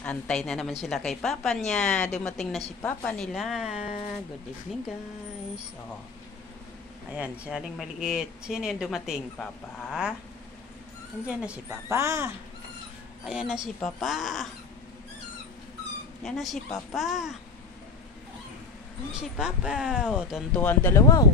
Antay na naman sila kay papa niya. Dumating na si papa nila. Good evening, guys. Oh. Ayan, si Aling Maliit. Sino yung dumating? Papa. Andiyan na si papa. Ayan na si papa. Yan na si papa. Yan si papa. O, tuntuan dalawa. O.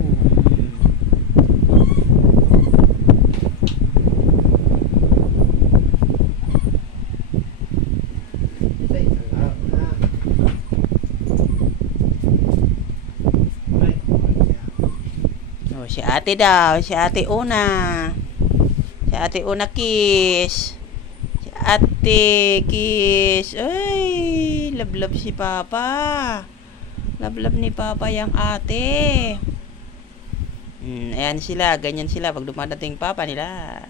Si ate daw, si ate una. Si ate una kiss. Si ate kiss. Ay, lablab si papa. Lablab ni papa yang ate. Ayan sila, ganyan sila pag dumadating papa nila.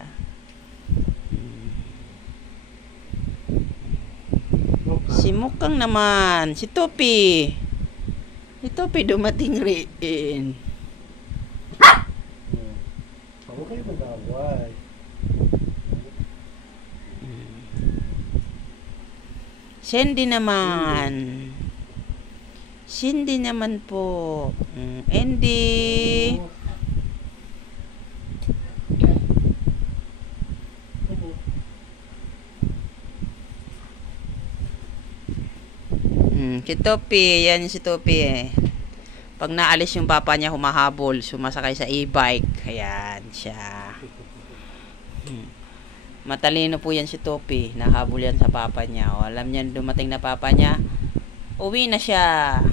Si Mukang naman, si Topi. Si Topi dumating rin. Okay, mag-away. Cindy naman. Cindy naman po. Andy. Si Topi. Yan si Topi. Pag naalis yung papa niya, humahabol. Sumasakay sa e-bike. Ayan siya. Matalino po yan si Topi. Nahabol yan sa papa niya. O, alam niya, dumating na papa niya. Uwi na siya.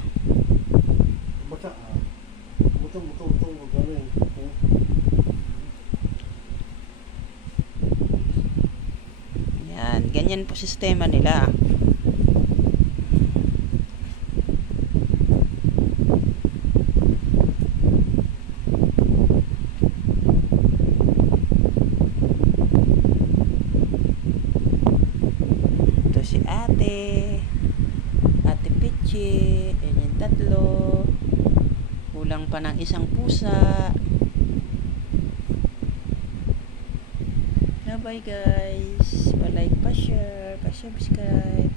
Yan. Ganyan po sistema nila. Si ate Pichi, yung tatlo, kulang pa ng isang pusa. Bye guys, pa-like, pa-share, pa-subscribe.